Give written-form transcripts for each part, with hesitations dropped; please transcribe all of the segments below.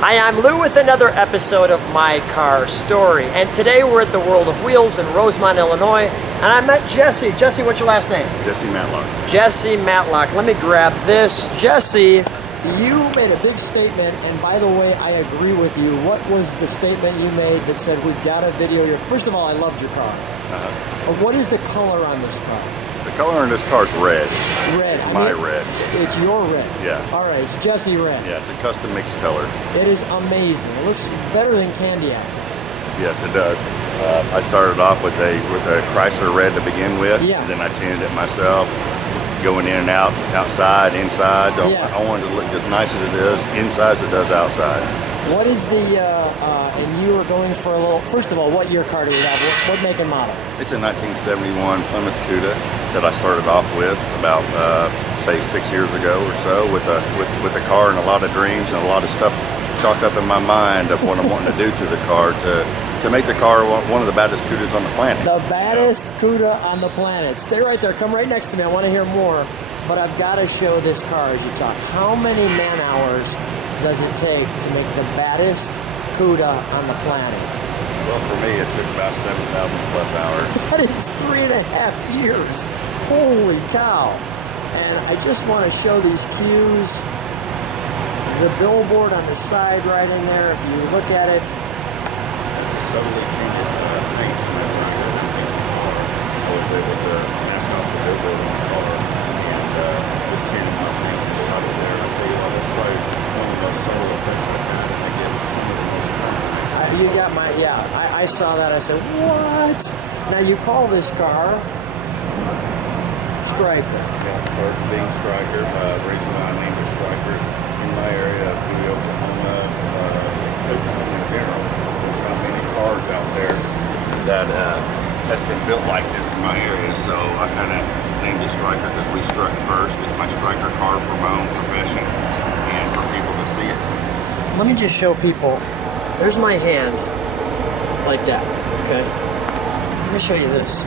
Hi, I'm Lou with another episode of My Car Story, and today we're at the World of Wheels in Rosemont, Illinois, and I met Jesse. Jesse, what's your last name? Jesse Matlock. Jesse Matlock. Let me grab this. Jesse, you made a big statement, and by the way, I agree with you. What was the statement you made that said, we've got to video your... First of all, I loved your car. But what is the color on this car? The color on this car is red. Red. It's my red. It's your red? Yeah. All right, it's Jesse red. Yeah, it's a custom mixed color. It is amazing. It looks better than candy apple. Yes, it does. I started off with a Chrysler red to begin with. Yeah. And then I tinted it myself, going in and out, outside, inside. Yeah. I wanted to look as nice as it is inside as it does outside. What is the, and you were going for a little, first of all, what year car do we have? What make and model? It's a 1971 Plymouth Cuda that I started off with about, say, 6 years ago or so with a car and a lot of dreams and a lot of stuff chalked up in my mind of what I'm wanting to do to the car to make the car one of the baddest Cudas on the planet. The baddest Cuda on the planet. Stay right there. Come right next to me. I want to hear more. But I've got to show this car as you talk. How many man hours does it take to make the baddest Cuda on the planet? Well, for me, it took about 7,000 plus hours. That is 3.5 years. Holy cow. And I just want to show these cues. The billboard on the side right in there, if you look at it. It's a subtly tinted paint. I was able to mask off the billboard on the car and just tinted my paint and shot it there. I tell you what, that's probably one of the most subtle effects I've had. I get some of the most fun. You got my, yeah, I saw that. I said, what? Now you call this car Striker. Yeah, first being Striker, reason why I named it Striker. In my area of Oklahoma, Oklahoma in general, there's not many cars out there that has been built like this in my area, so I kind of named it Striker because we struck first. It's my Striker car for my own profession and for people to see it. Let me just show people. There's my hand, like that, okay? Let me show you this.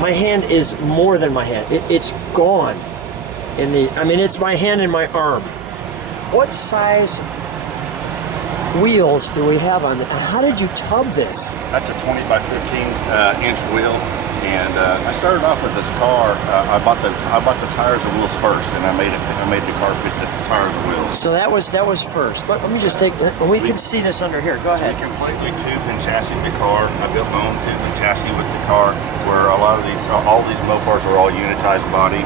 My hand is more than my hand. It's gone. It's my hand and my arm. What size wheels do we have on it? How did you tub this? That's a 20 by 15 inch wheel, and I started off with this car. I bought the tires and wheels first, and I made the car fit the tires and wheels. So that was first. Let me just take. We can see this under here. Go ahead. We completely tubed and chassis the car. I built my own tube and chassis with the car, where all these Mopars are all unitized body.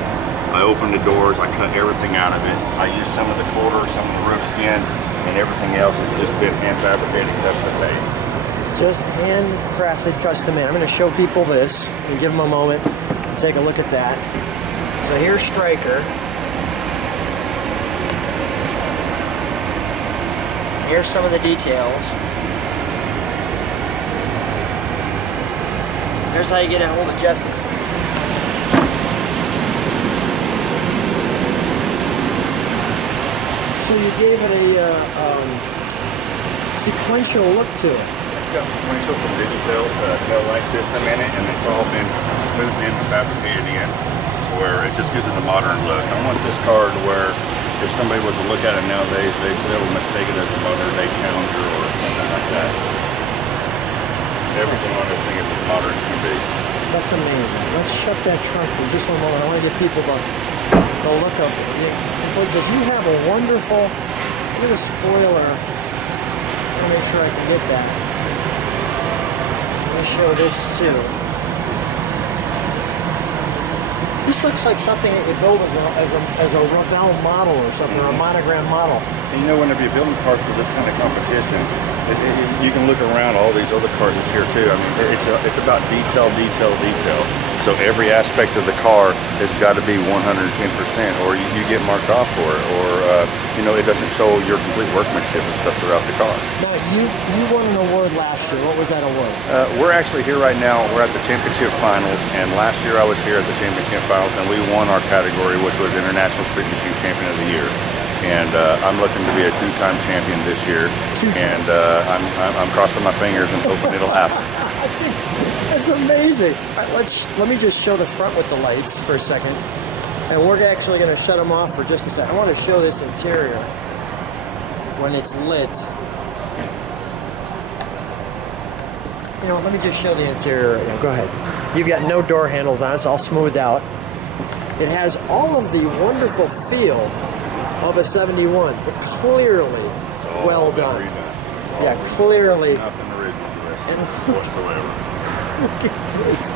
I opened the doors, I cut everything out of it. I used some of the quarter, some of the roof skin, and everything else has just been hand fabricated, custom made. Just handcrafted, custom made. I'm going to show people this and give them a moment and take a look at that. So here's Striker. Here's some of the details. Here's how you get a hold of Jesse. So you gave it a sequential look to it. It's got sequential from details, tail light system in it, and it's all been smoothed in and fabricated in, where it just gives it a modern look. I want this car to where if somebody was to look at it nowadays, they'll mistake it as a modern day Challenger or something like that. Everything on this thing is as modern as can be. That's amazing. Let's shut that trunk for just one moment. I want to give people the look of it. Because you have a wonderful, look at the spoiler. Let me make sure I can get that. Let me show this too. This looks like something that you build as a Ravel model or something, or a monogram model. And you know, whenever you're building cars for this kind of competition, you can look around all these other cars that's here too. I mean, it's about detail. So every aspect of the car has got to be 110%, or you get marked off for it, or it doesn't show your complete workmanship and stuff throughout the car. Now, you won an award last year. What was that award? We're actually here right now. We're at the championship finals, and last year I was here at the championship finals, and we won our category, which was International Street Machine Champion of the Year. And I'm looking to be a two-time champion this year, and I'm crossing my fingers and hoping it'll happen. That's amazing. All right, let me just show the front with the lights for a second. And we're actually going to shut them off for just a second. I want to show this interior. when it's lit. You know, let me just show the interior right now. Go ahead. You've got no door handles on it. It's all smoothed out. It has all of the wonderful feel of a 71, but clearly well done. Yeah, clearly. Nothing original to this whatsoever. Look at this.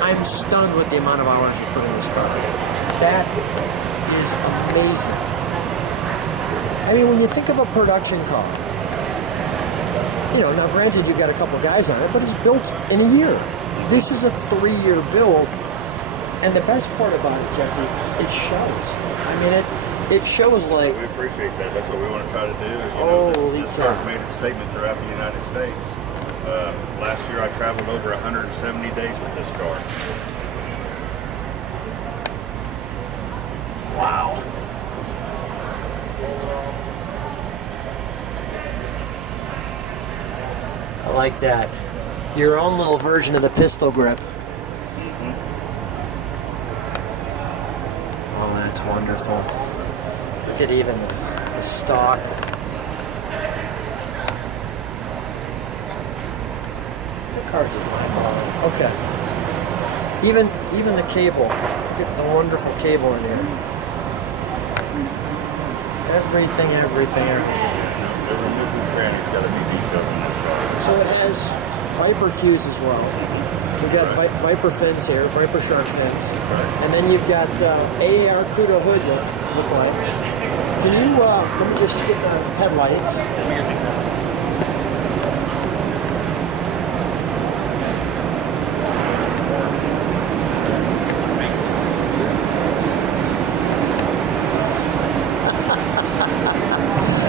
I'm stunned with the amount of hours you put in this car. That is amazing. I mean, when you think of a production car, you know, now granted you've got a couple guys on it, but it's built in a year. This is a 3-year build, and the best part about it, Jesse, it shows. I mean, it shows like... We appreciate that. That's what we want to try to do. This car's made its statement throughout the United States. Last year I traveled over 170 days with this car. Wow. I like that. Your own little version of the pistol grip. Oh, that's wonderful. Look at even the stock. The car's just mind-blowing. Okay. Even the cable. Look at the wonderful cable in here. Everything. So it has Viper cues as well. We've got Viper fins here, Viper shark fins. And then you've got Our Cuda hood look like. Can you, let me just get the headlights.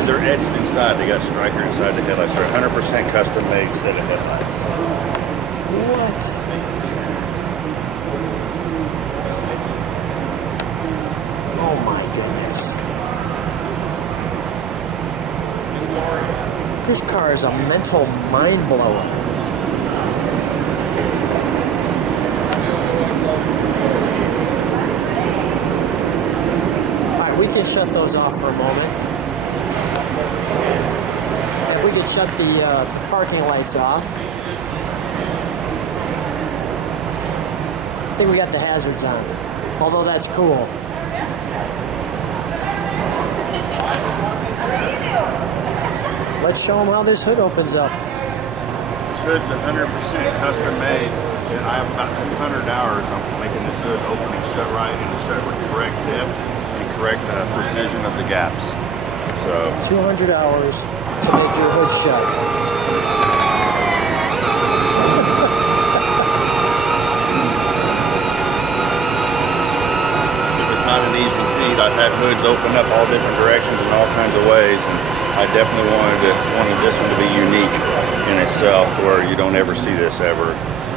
They're etched inside. They got striker inside the headlights. They're 100% custom made set of headlights. What? Oh my goodness. This car is a mental mind blower. Alright, we can shut those off for a moment. If we could shut the parking lights off. I think we got the hazards on, although that's cool. Let's show them how this hood opens up. This hood's 100% custom made, and I have about 200 hours on making this hood open and shut right and shut with correct depth and correct precision of the gaps. So 200 hours to make your hood shut. It's not an easy feat. I've had hoods open up all different directions in all kinds of ways, and I definitely wanted this one to be unique in itself, where you don't ever see this ever.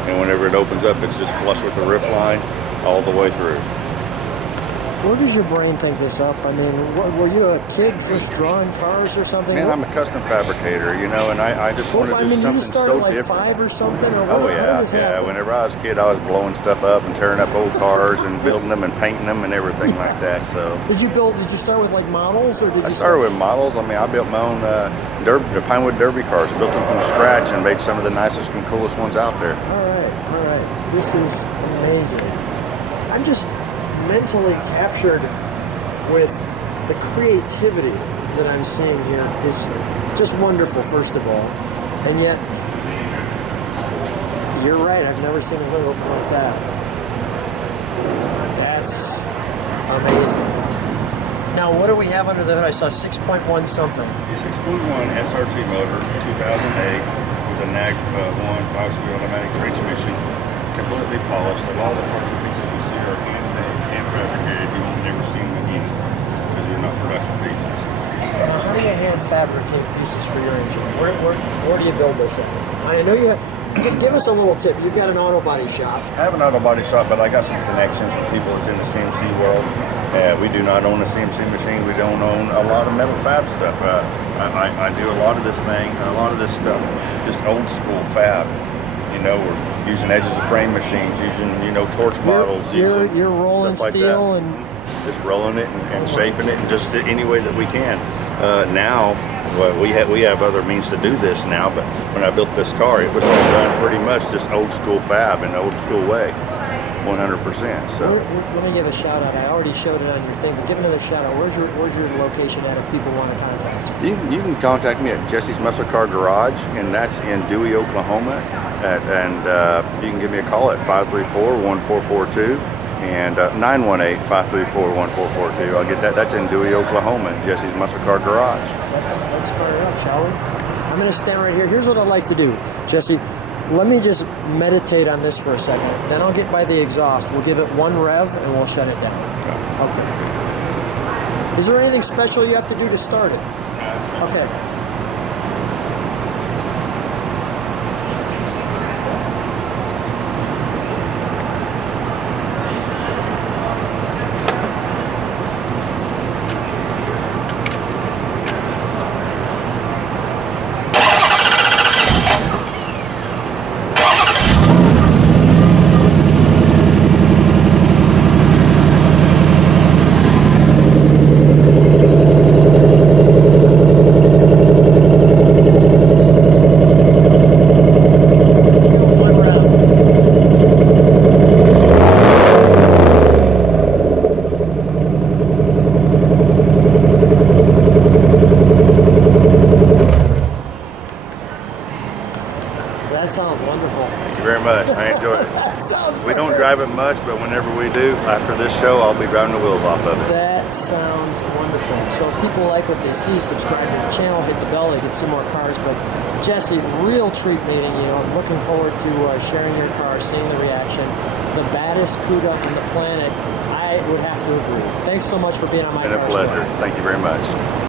And whenever it opens up, it's just flush with the roof line all the way through. Where does your brain think this up? I mean, were you a kid just drawing cars or something? Man, I'm a custom fabricator, you know, and I just wanted to do something you started so like different. 5 or something? Or Oh yeah. Whenever I was a kid, I was blowing stuff up and tearing up old cars and building them and painting them and everything like that. So Did you start with like models, or did I started with models. I mean, I built my own Pinewood Derby cars. Built them from scratch and made some of the nicest and coolest ones out there. All right. This is amazing. I'm just mentally captured with the creativity that I'm seeing here. Is just wonderful, first of all. And yet, you're right, I've never seen a hood open like that. That's amazing. Now, what do we have under the hood? I saw 6.1 something. 6.1 SRT motor, 2008, with a NAG 1 5-speed automatic transmission, completely polished. A lot of the parts and pieces you see are hand fabricated. You won't never see them again because they're not production pieces. Now, how do you hand fabricate pieces for your engine? Where do you build this at? I know you have. Give us a little tip. You've got an auto body shop. I have an auto body shop, but I got some connections with people that's in the CNC world. We do not own a CNC machine. We don't own a lot of metal fab stuff. I do a lot of this stuff, just old school fab. You know, we're using edges of frame machines, using torch models. You're rolling stuff like steel that. and just rolling it and shaping it, and just any way that we can. Now, well, we have other means to do this now, but when I built this car, it was all done pretty much just old school fab in the old school way, 100%. So let me give a shout out. I already showed it on your thing, but give another shout out. Where's your location at if people want to contact you? you can contact me at Jesse's Muscle Car Garage, and that's in Dewey, Oklahoma. And you can give me a call at 534-1442 and 918-534-1442. I'll get that. That's in Dewey, Oklahoma, Jesse's Muscle Car Garage. Let's fire it up, shall we? I'm going to stand right here. Here's what I'd like to do, Jesse. Let me just meditate on this for a second. Then I'll get by the exhaust. We'll give it one rev and we'll shut it down. Okay. Is there anything special you have to do to start it? Okay. That sounds wonderful. Thank you very much. I enjoy it. That sounds We don't drive it much, but whenever we do, after this show, I'll be driving the wheels off of it. That sounds wonderful. So if people like what they see, subscribe to the channel, hit the bell, they can see more cars. But Jesse, real treat meeting you. I'm looking forward to sharing your car, seeing the reaction. The baddest CUDA on the planet. I would have to agree. Thanks so much for being on my car. It's been a pleasure. Thank you very much.